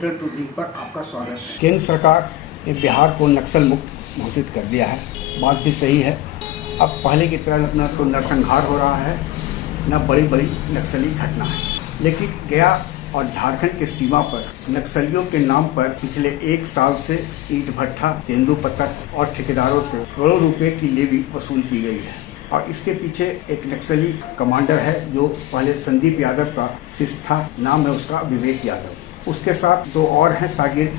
Hotel to drink पर आपका स्वागत है। केंद्र सरकार ने बिहार को नक्सल मुक्त घोषित कर दिया है। बात भी सही है। अब पहले की तरह न तो नरसंहार हो रहा है, न बड़ी बड़ी नक्सली घटना है। लेकिन गया और झारखंड की सीमा पर नक्सलियों के नाम पर पिछले 1 साल से ईंट भट्ठा, तेंदुपत्ता और ठेकेदारों से करोड़ों रुपए की लेवी वसूल की गई है। और इसके पीछे एक नक्सली कमांडर है जो पहले संदीप यादव का शिष्य था, नाम है उसका विवेक यादव। उसके साथ 2 और हैं शागिर्द,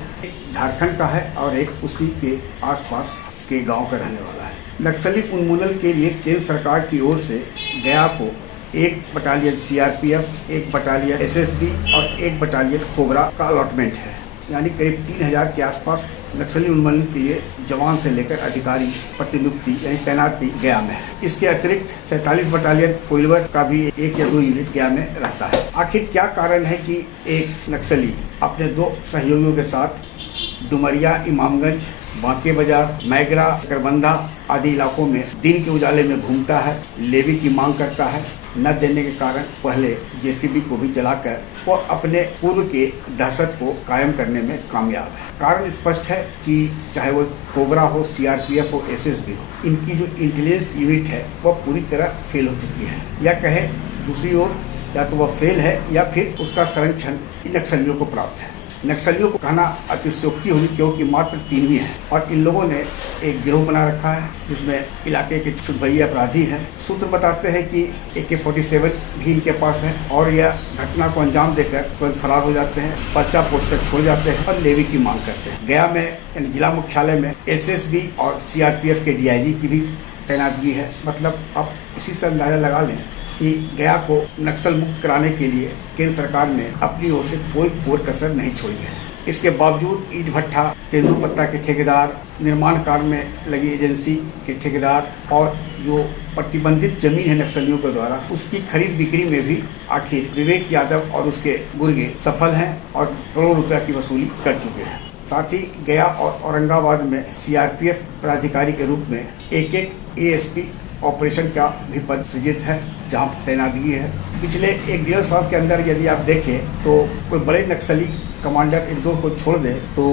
झारखंड का है और एक उसी के आसपास के गांव का रहने वाला है। नक्सली उन्मूलन के लिए केंद्र सरकार की ओर से गया को 1 बटालियन CRPF, 1 बटालियन SSB और 1 बटालियन कोबरा का अलॉटमेंट है। यानी करीब 3000 के आसपास नक्सली उन्मूलन के लिए जवान से लेकर अधिकारी प्रतिनियुक्ति यानी तैनाती गया में है। इसके अतिरिक्त 47 बटालियन कोइलवर का भी 1 या 2 यूनिट गया में रहता है। आखिर क्या कारण है कि एक नक्सली अपने 2 सहयोगियों के साथ डुमरिया, इमामगंज, बांके बाजार, मैगरा, करबंधा आदि इलाकों में दिन के उजाले में घूमता है, लेवी की मांग करता है, न देने के कारण पहले JCB को भी जलाकर वो अपने पूर्व के दहशत को कायम करने में कामयाब है। कारण स्पष्ट है कि चाहे वो कोबरा हो, CRPF हो, SSB हो, इनकी जो इंटेलिजेंस यूनिट है वह पूरी तरह फेल हो चुकी है। या कहे दूसरी ओर, या तो वह फेल है या फिर उसका संरक्षण नक्सलियों को प्राप्त है। नक्सलियों को कहना अतिशयोक्ति होगी क्योंकि मात्र 3 ही हैं और इन लोगों ने एक गिरोह बना रखा है जिसमें इलाके के छुटभैया अपराधी हैं। सूत्र बताते हैं कि AK-47 भी इनके पास है और यह घटना को अंजाम देकर तुरंत फरार हो जाते हैं, पर्चा पोस्टर छोड़ जाते हैं और लेवी की मांग करते हैं। गया में यानी जिला मुख्यालय में SSB और CRPF के DIG की भी तैनातगी है। मतलब आप इसी से अंदाजा लगा लें कि गया को नक्सल मुक्त कराने के लिए केंद्र सरकार ने अपनी ओर से कोई कोर कसर नहीं छोड़ी है। इसके बावजूद ईंट भट्ठा, तेंदुपत्ता के ठेकेदार, निर्माण कार्य में लगी एजेंसी के ठेकेदार और जो प्रतिबंधित जमीन है नक्सलियों के द्वारा, उसकी खरीद बिक्री में भी आखिर विवेक यादव और उसके गुर्गे सफल हैं और करोड़ों रुपया की वसूली कर चुके हैं। साथ ही गया और औरंगाबाद में CRPF पदाधिकारी के रूप में एक ASP ऑपरेशन का भी पद सृजित है, जहाँ तैनातगी है। पिछले 1-1.5 साल के अंदर यदि आप देखें तो कोई बड़े नक्सली कमांडर 1-2 को छोड़ दें तो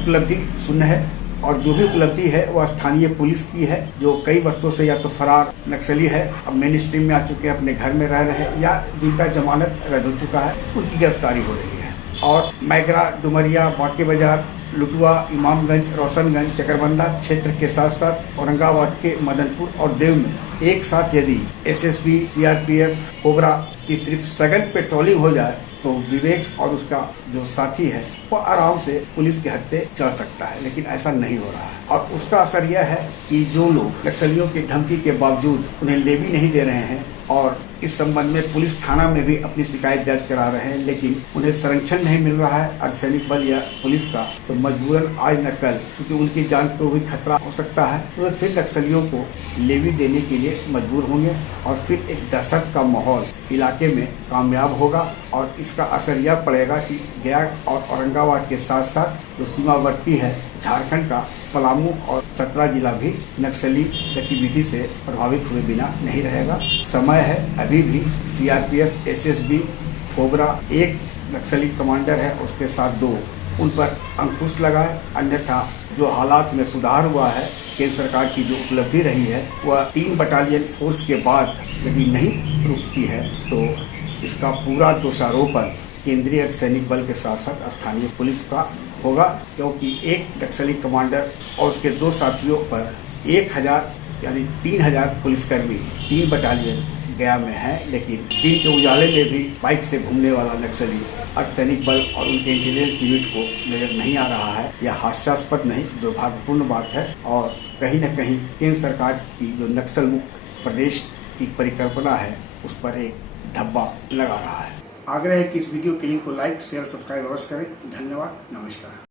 उपलब्धि शून्य है। और जो भी उपलब्धि है वह स्थानीय पुलिस की है, जो कई वर्षों से या तो फरार नक्सली है, अब मेन स्ट्रीम में आ चुके हैं, अपने घर में रह रहे हैं, या जिनका जमानत रद्द हो चुका है, उनकी गिरफ्तारी हो रही है। और मैगरा, डुमरिया, बांके बाजार, लुटुआ, इमामगंज, रोशनगंज, चकरबंधा क्षेत्र के साथ साथ औरंगाबाद के मदनपुर और देव में एक साथ यदि SSB, CRPF, कोबरा की सिर्फ सघन पेट्रोलिंग हो जाए तो विवेक और उसका जो साथी है वो आराम से पुलिस के हत्थे चढ़ सकता है। लेकिन ऐसा नहीं हो रहा है और उसका असर यह है कि जो लोग नक्सलियों की धमकी के बावजूद उन्हें लेवी नहीं दे रहे हैं और इस संबंध में पुलिस थाना में भी अपनी शिकायत दर्ज करा रहे हैं, लेकिन उन्हें संरक्षण नहीं मिल रहा है अर्धसैनिक बल या पुलिस का, तो मजबूरन आज न कल, क्योंकि उनकी जान को भी खतरा हो सकता है, तो फिर नक्सलियों को लेवी देने के लिए मजबूर होंगे और फिर एक दहशत का माहौल इलाके में कामयाब होगा। और इसका असर यह पड़ेगा कि गया और औरंगाबाद के साथ साथ जो सीमावर्ती है झारखंड का पलामू और चतरा जिला भी नक्सली गतिविधि से प्रभावित हुए बिना नहीं रहेगा। समय है अभी भी CRPF, SSB, कोबरा, एक नक्सली कमांडर है उसके साथ 2, उन पर अंकुश लगाए। अन्यथा जो हालात में सुधार हुआ है, केंद्र सरकार की जो उपलब्धि रही है वह 3 बटालियन फोर्स के बाद यदि नहीं रुकती है तो इसका पूरा दोषारोपण केंद्रीय अर्धसैनिक बल के साथ साथ स्थानीय पुलिस का होगा, क्योंकि एक नक्सली कमांडर और उसके 2 साथियों पर 1000 यानी 3000 पुलिसकर्मी 3 बटालियन गया में है। लेकिन दिन के उजाले में भी बाइक से घूमने वाला नक्सली अर्धसैनिक बल और उनके इंटेलिजेंस यूनिट को नजर नहीं आ रहा है। यह हास्यास्पद नहीं, दुर्भाग्यपूर्ण बात है और कहीं न कहीं केंद्र सरकार की जो नक्सल मुक्त प्रदेश की परिकल्पना है उस पर एक धब्बा लगा रहा है। आग्रह है कि इस वीडियो के लिंक को लाइक, शेयर, सब्सक्राइब अवश्य करें। धन्यवाद, नमस्कार।